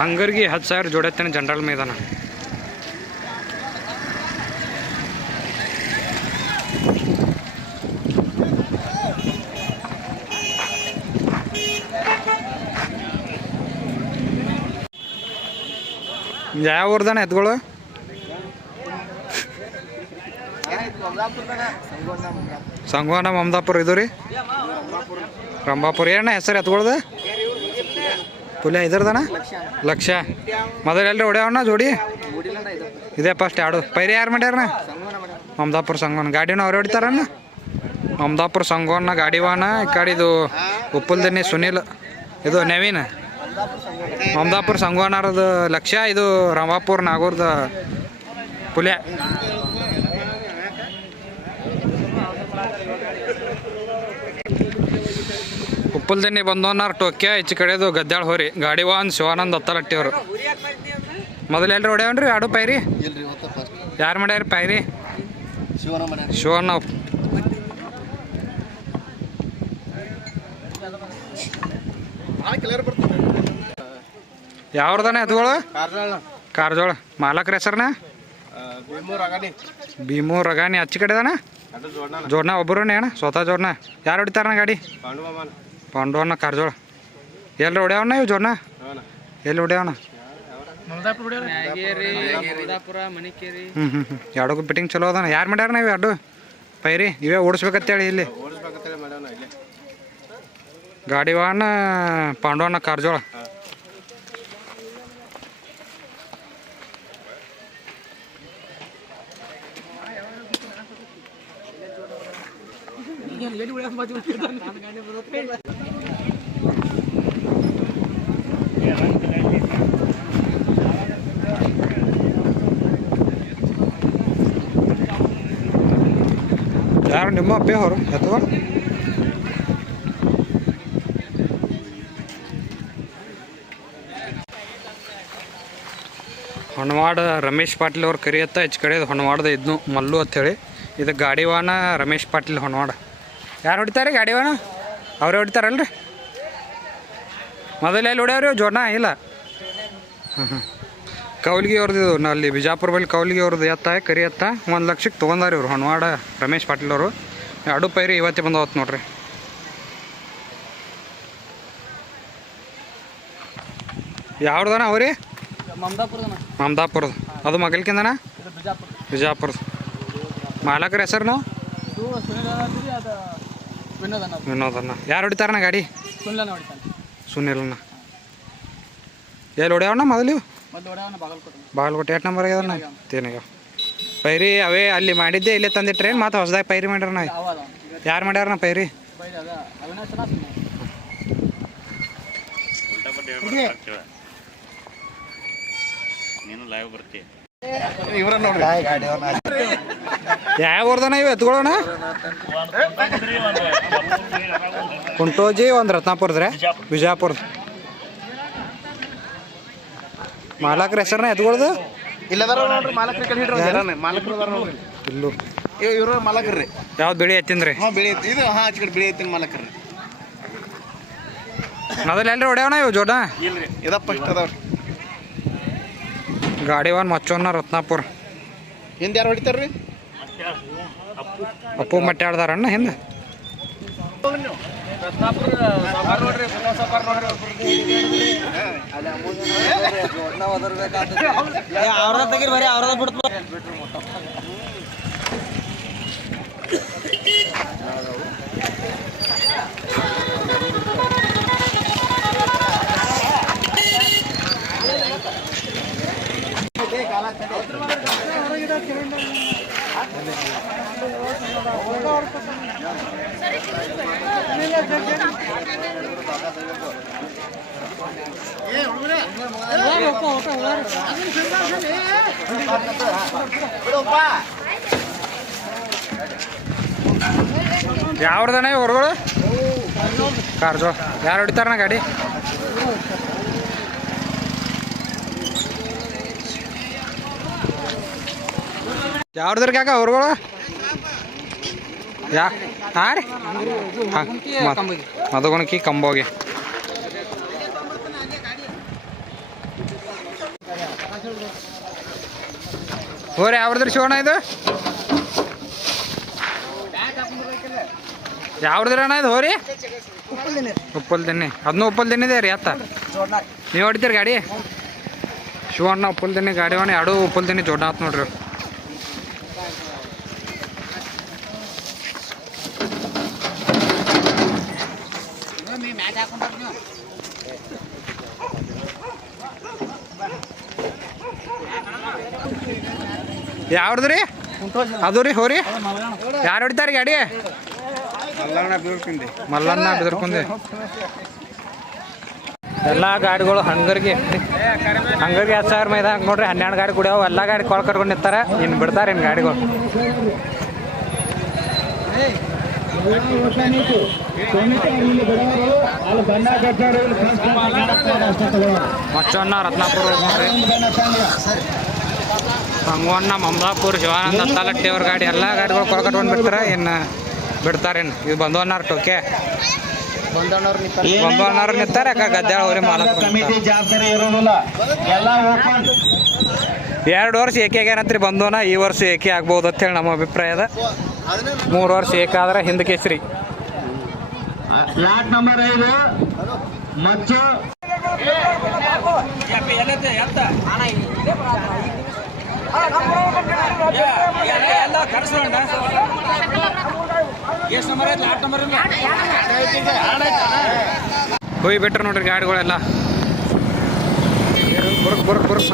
ಹಂಗರ್ಗಿ ಹತ್ತು ಸಾವಿರ ಜೋಡತ್ತೇನೆ ಜನರಲ್ ಮೈದಾನ. ಯಾವ ಊರ್ದಾನ ಎತ್ಗಳು? ಸಂಗೋನ ಮಮದಾಪುರ ಇದು ರೀ? ರಂಭಾಪುರ. ಏನ ಹೆಸರು ಎತ್ಕೊಳ್ದ ಪುಲ್ಯ ತನ ಲಕ್ಷ. ಮೊದಲು ಎಲ್ಲರೂ ಹೊಡ್ಯಾವಣ್ಣ ಜೋಡಿ? ಇದೇ ಫಸ್ಟ್ ಆಡು. ಪೈರಿ ಯಾರು ಮಾಡ್ಯಾರಣ ಮಮದಾಪುರ ಸಂಗೋನ ಗಾಡಿನ ಅವ್ರು ಹೊಡಿತಾರಣ್ಣ ಮಮದಾಪುರ ಸಂಗೋನ ಗಾಡಿ ವಾಹನ. ಈ ಕಡೆ ಇದು ಉಪ್ಪುಲ್ದನಿ ಸುನೀಲ್. ಇದು ನವೀನ್. ಮಮದಾಪುರ ಸಂಗೋನರದು ಲಕ್ಷ, ಇದು ರಂಭಾಪುರ ನಾಗೂರ್ದ ಪುಲ್ಯ. ಉಪ್ಪಲ್ದನ್ನಿ ಬಂದವನಾರ ಟೋಕ್ಯ ಹೆಚ್ಚು ಕಡೆದು ಗದ್ದಾಳ ಹೋರಿ. ಗಾಡಿ ವಾಹನ್ ಶಿವಾನಂದ್ ಹತ್ತಲಟ್ಟಿಯವರು ಮೊದಲು ಎಲ್ರಿ ಹೊಡ್ಯಾವನ್ರಿ? ಆಡು ಪೈರಿ? ಯಾರು ಮಾಡ್ಯಾರ ಪೈರಿ? ಶಿವಣ್ಣ ಯಾವ್ರದಾನೆ ಎತ್ಗಳು? ಕಾರ್ಜೋಳ. ಮಾಲಕ್ರ ಹೆಸರ್ನ? ಭೀಮು ರಗಾನಿ ಹಚ್ಚಿ ಕಡೆದಾನ? ಜೋಡ್ನ ಒಬ್ಬರು ಅಣ್ಣ ಸ್ವತಃ ಜೋಡ್ನ. ಯಾರು ಹೊಡಿತಾರಣ್ಣ ಗಾಡಿ? ಪಾಂಡವನ್ನ ಕಾರ್ಜೋಳ. ಎಲ್ಲಿ ಹೊಡ್ಯಾವಣ್ಣ ಇವು ಜೋಡ್ನ ಅವನ ಎಲ್ಲಿ ಹೊಡ್ಯಾವಣ್ಣ ಹ್ಞೂ ಹ್ಞೂ ಹ್ಞೂ ಎರಡಕ್ಕೂ ಬಿಟ್ಟಿಂಗ್ ಚಲೋ ಅದಾನ. ಯಾರು ಮಾಡ್ಯಾರ ಇವು ಎರಡು? ಪೈರಿ ಇವೇ ಓಡಿಸ್ಬೇಕಂತೇಳಿ ಇಲ್ಲಿ. ಗಾಡಿ ವಾಹನ ಪಾಂಡವನ್ನ ಕಾರ್ಜೋಳ. ಯಾರು ನಿಮ್ಮ ಅಪ್ಪೇ ಅವರು ಅಥವಾ? ಹೊಣವಾಡ ರಮೇಶ್ ಪಾಟೀಲ್ ಅವ್ರ ಕರಿಯತ್ತ ಹೆಚ್ಚು ಕಡೆ ಹೊಣವಾಡದ ಇದ್ನು, ಮಲ್ಲು ಅಂತೇಳಿ ಇದು ಗಾಡಿವಾನ ರಮೇಶ್ ಪಾಟೀಲ್ ಹೊಣವಾಡ. ಯಾರು ಹೊಡಿತಾರೆ ಗಾಡಿವಾನ? ಅವರೇ ಹೊಡಿತಾರಲ್ರಿ? ಮೊದಲು ಎಲ್ಲಿ ಹೊಡ್ಯಾವ್ರಿ ಜೋಡ್ನ? ಇಲ್ಲ. ಹ್ಞೂ ಹ್ಞೂ ಕೌಲ್ಗಿ ಅವ್ರದ್ದು ಅಲ್ಲಿ ಬಿಜಾಪುರ ಬಳಿ ಕೌಲ್ಗಿ ಅವ್ರದ್ದು ಎತ್ತ ಕರಿ ಎತ್ತ ಒಂದು ಲಕ್ಷಕ್ಕೆ ತೊಗೊಂಡಾರಿ ಇವರು. ಹೊನ್ವಾಡ ರಮೇಶ್ ಪಾಟೀಲ್ ಅವರು. ಎರಡು ಪೈರಿ ಇವತ್ತೇ ಬಂದವತ್ತು ನೋಡ್ರಿ. ಯಾವ್ದನ ಅವ್ರಿ? ಮಮದಾಪುರದ. ಅದು ಮಗಲ್ಕಿಂದನ? ಬಿಜಾಪುರದ. ಮಾಲಕರ ಹೆಸರು ನಾವು? ವಿನೋದಣ್ಣ ಯಾರು ಹೊಡಿತಾರಣ್ಣ ಗಾಡಿ? ಸುನಿಲ್ ಅಣ್ಣ. ಎಲ್ಲಿ ಹೊಡ್ಯಾವಣ್ಣ ಮೊದಲು? ಬಾಗಲಕೋಟೆ. ಎಟ್ ಎಷ್ಟು ನಂಬರ್ ಆಗ್ಯದ ತೇನಾಗ ಪೈರಿ ಅವೇ ಅಲ್ಲಿ ಮಾಡಿದ್ದೆ ಇಲ್ಲೇ ತಂದಿಟ್ರಿ ಮತ್ತೆ ಹೊಸದಾಗಿ ಪೈರಿ ಮಾಡ್ಯಾರ ನಾ ಯಾರು ಯಾರು ನಾ ಪೈರಿ? ಯಾವ ಊರ್ದನ ಇವ? ಎತ್ಕೊಳ್ಳೋಣ. ಕುಂಟೋಜಿ ಒಂದು ರತ್ನಾಪುರದ್ರೆ. ಬಿಜಾಪುರದ ಮಾಲಕರ ಹೆಸರನ್ನ ಎತ್ಕೊಳ್ದು? ಇಲ್ಲದಾರ ನೋಡ್ರಿ ಮಾಲಕ್ರ ಕಡೆ ಹಿಡ್ರಿ ಮಾಲಕ್ರು ಅದಾರ ನೋಡ್ರಿ. ಇಲ್ಲು. ಇವ್ ಇವ್ರ ಮಾಲಕ್ರಿ ಯಾವ್ದು ಬೆಳೆ ಎತ್ತಿನ್ರಿ ಹಾ ಬೆಳೆ ಇದು ಹಾ ಆಚೆ ಕಡೆ ಬೆಳೆ ಐತಿ ಮಾಲಕ್ರಿ ಮೊದಲು ಎಲ್ರಿ ಹೊಡ್ಯಾವಣ ಇವು ಜೋಡ? ಇಲ್ರಿ ಇದ ಫಸ್ಟ್ ಅದಾವ್ರಿ. ಗಾಡಿ ಒನ್ ಮಚ್ಚೋನ್ನ ರತ್ನಾಪುರ. ಹಿಂದೆ ಯಾರು ಹೊಡಿತಾರ್ರಿ? ಅಪ್ಪು ಮಟ್ಟಾಡ್ದಾರಣ್ಣ ಹಿಂದೆ? ಅವ್ರದ ತೆಗಿರಿ ಬರೀ ಅವ್ರದ ಬಿಡ್ತು ಯಾವ್ದಣ್ಣ ಕಾರ್ ಕಾರ್ಜೋ. ಯಾರು ಹೊಡಿತಾರಣ್ಣ ಗಾಡಿ? ಯಾವ್ದ್ರ ಕಾಕ ಹೊರಗಳು? ಯಾ ಹಾಂ ರೀ. ಮದಗುಣಕಿ ಕಂಬೋಗಿ. ಹೋರಿ ಯಾವ್ದ್ರಿ ಶಿವಣ್ಣ ಇದು? ಯಾವ್ದ್ರಿ ಅಣ್ಣ ಇದು, ಹೋರಿ? ಉಪ್ಪಲ್ ದಿನ್ನಿ ಅದನ್ನೂ ಉಪ್ಪಲ್ ದಿನ್ನಿದೆ ರೀ ಅತ್ತ ನೀವು ಹೊಡಿತೀರಿ ಗಾಡಿ? ಶಿವಣ್ಣ ಉಪ್ಪಲ್ ದಿನ್ನಿ ಗಾಡಿ ಅಣ್ಣ ಎರಡು ಉಪ್ಪಲ್ ದಿನ್ನಿ ಜೋಡ ಆತ್ ನೋಡ್ರಿ. ಯಾವ್ದ್ರಿ ಅದು ರೀ ಹೋರಿ ಯಾರು ಹೊಡಿತಾರೆ ಗಾಡಿ? ಮಲ್ಲಣ್ಣ ಬೆದರ್ಕೊಂಡೆ ಎಲ್ಲ ಗಾಡಿಗಳು ಹಂಗರ್ಗೆ. ಹಂಗರ್ಗೆ ಹತ್ತು ಸಾವಿರ ಮೈದ ನೋಡ್ರಿ, ಹನ್ನೆರಡು ಗಾಡಿ ಕುಡಿಯವು, ಎಲ್ಲ ಗಾಡಿ ಕೊಳ ಕಟ್ಕೊಂಡು ನಿಂತಾರ ಇನ್ನು ಬಿಡ್ತಾರೆ ಇನ್ನು ಗಾಡಿಗಳು. ಮಚ್ಚಣ್ಣ, ರತ್ನಾಪುರ ನೋಡ್ರಿ ಸಂಗವಣ್ಣ ಮಮದಾಪುರ ಶಿವಾನಂದ ತಾಲಟ್ಟಿ ಅವ್ರ ಗಾಡಿ ಎಲ್ಲ ಗಾಡಿಗಳು ಕೊಳ ಕಟ್ಕೊಂಡು ಬಿಡ್ತಾರೆ ಇನ್ನು. ಬಿಡ್ತಾರೇನು ಇದು ಬಂದವನ್ನಾರ ಟೋಕೆ. ಬಂದವನ್ನಾರು ನಿಂತಾರೆ ಅಕ್ಕ ಗದ್ದಾಳ ಎಲ್ಲ ಓಪನ್. ಎರಡು ವರ್ಷ ಏಕೆ ಏನಂತ್ರಿ ಬಂದೋನ ಈ ವರ್ಷ ಏಕೆ ಆಗ್ಬೋದು ಅಂತೇಳಿ ನಮ್ಮ ಅಭಿಪ್ರಾಯ ಅದ. ಮೂರು ವರ್ಷ ಏಕಾದ್ರೆ ಆದ್ರೆ ಕೇಸರಿ ಲಾಟ್ ನಂಬರ್ ಐದು? ಮಚ್ಚು. ಹೋಗಿ ಬಿಟ್ರು ನೋಡ್ರಿ ಗಾಡಿಗಳೆಲ್ಲ. ಬುರ್ಕ್ ಬುರ್ಕ್ ಬುರ್ಕ್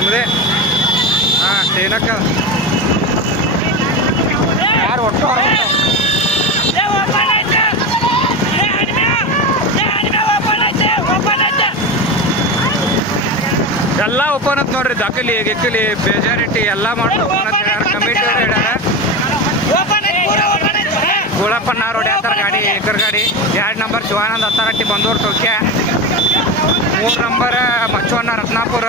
ನಿಮ್ಮದೇ ಹಾಂ ಟ್ರೈನಕ್ಕ ಯಾರು ಒಟ್ಟು ಎಲ್ಲ ಓಪನ್ ಅಂತ ನೋಡ್ರಿ ದಾಖಲಿ ಗಿಕ್ಕಲಿ ಬೇಜಾರಿಟ್ಟಿ ಎಲ್ಲ ಮಾಡಿ ಓಪನ್ ಅಂತ ಕಮಿಟಿ ಅವ್ರು ಹೇಳ್ಯಾರ. ಗೋಳಪ್ಪಣ್ಣ ಹೊಡ್ಯಾತಾರ ಗಾಡಿ ಎಕರ್ ಗಾಡಿ? ಎರಡು ನಂಬರ್ ಶಿವಾನಂದ ಹತ್ತಾರಟ್ಟಿ ಬಂದೂರು, ಟೋಕ್ಯ. ಮೂರು ನಂಬರ್ ಮಚ್ಚುವಣ್ಣ ರತ್ನಾಪುರ.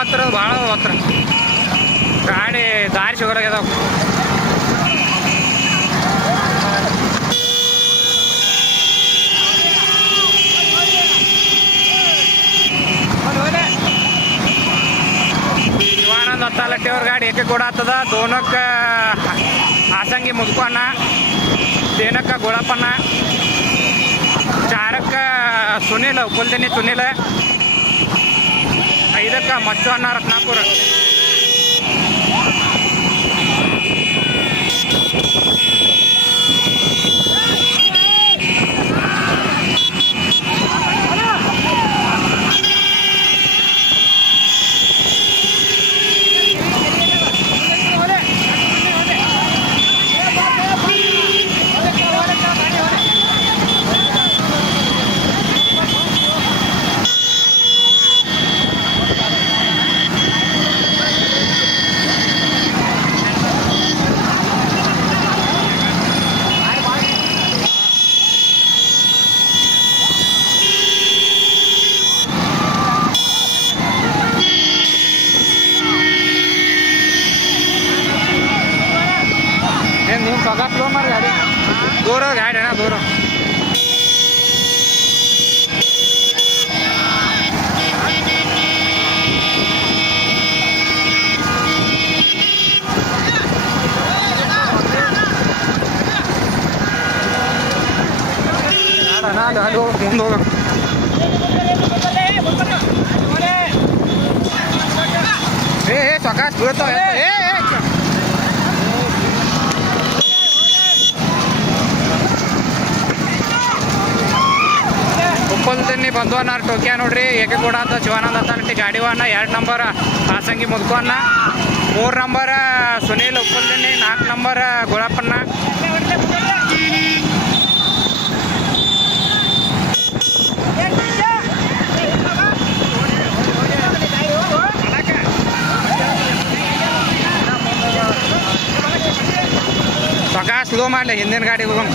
ಒತ್ತರ ಭಾಳ ಒತ್ತರ ಗಾಡಿ, ದಾರಿ ಸಿಗೋರಾಗ್ಯದಾವ ಶಿವಾನಂದ್ ಹತ್ತಾಲಟ್ಟಿ ಅವ್ರ ಗಾಡಿ ಏಕೆ ಕೂಡ ಆಗ್ತದ. ದೋನಕ್ಕ ಹಾಸಂಗಿ ಮುದ್ಕಣ್ಣ, ತೇನಕ್ಕ ಗೋಳಪ್ಪಣ್ಣ, ಚಾರಕ್ಕ ಸುನಿಲ್ ಉಪ್ಪಲ್ದಿನಿ ಸುನೀಲ. ಐದಕ್ಕ ಮಚ್ಚು ಅನ್ನ ರತ್ನಾಪುರ ಏನು ನೀವು ಪಗಾಸ್ಲೋ ಮಾರ ಗಾಡಿ ದೂರ ಗಾಡಿ ಅಣ್ಣ ದೂರ ಅಲ್ಲಿ ಹೋಗಿ ಮುಂದೆ ಹೋಗ ಏ ಏ ಏ ನೋಡ್ರಿ, ಏಕಗೂಡ ಅಂತ ಶಿವಾನಂದ ಗಾಡಿ ಗಾಡಿವನ್ನ ಎರಡು ನಂಬರ್ ಹಾಸಂಗಿ ಮುದ್ಕವನ್ನ. ಮೂರು ನಂಬರ್ ಸುನೀಲ್ ಉಪ್ಪಲ್ದಿನಿ ನಾಲ್ಕು ನಂಬರ್ ಗುಳಪ್ಪಣ್ಣ ಸೊಕ ಸ್ಲೋ ಮಾಡಲಿ ಹಿಂದಿನ ಗಾಡಿ ಹೋಗೋಣ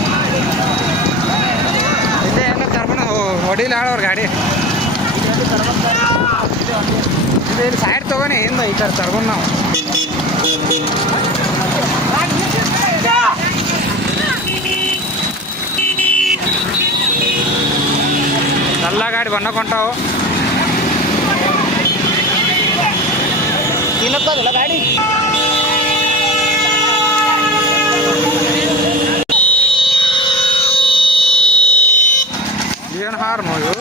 ಇಲ್ಲೇ ಏನೋ ತರ್ಬಣ ಹೊಡಿಲ್ಲ ಅವ್ರ ಗಾಡಿ ಇಲ್ಲಿ ಸೈಡ್ ತಗೋನಿ ಹಿಂದೆ ಈ ಥರ ತರ್ಬಂದು ನಾವು ಎಲ್ಲ ಗಾಡಿ ಬಣ್ಣ ಕೊಂಟಾವು ಗಾಡಿ ಏನು ಹಾರ್ ನೋವು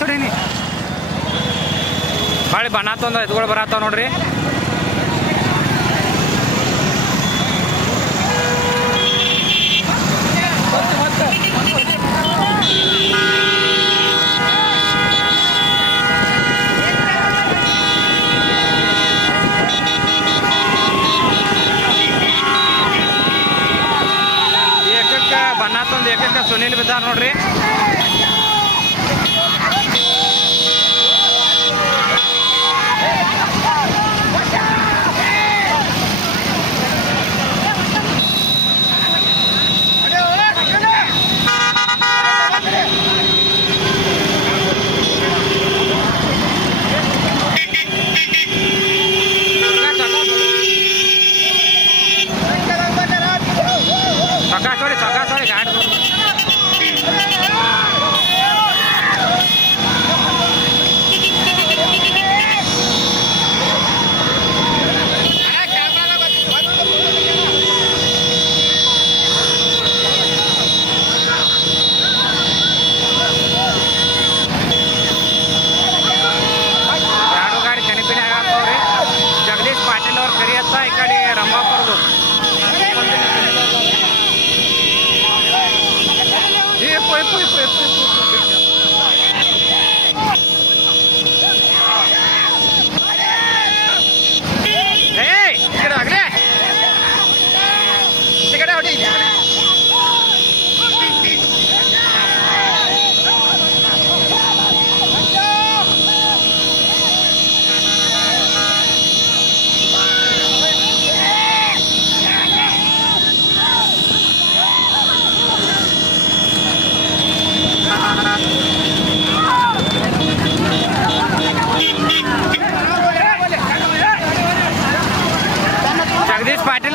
ಸುಡೀನಿ ತಂದ ಎತ್ಗಳು ಬರತ್ತಾವ ನೋಡ್ರಿ. ಏಕಕ್ಕ ಬಣ್ಣ ತಂದು ಏಕಕ್ಕ ಸುನೀಲ್ ಬಿದ್ದಾರ ನೋಡ್ರಿ.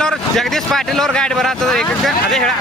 ಪಾಟೀಲ್ ಜಗದೀಶ್ ಪಾಟೀಲ್ ಅವ್ರ ಗಾಡಿ ಬರತ್ತದ ಏಕಕ್ಕೆ ಅದೇ ಹೇಳ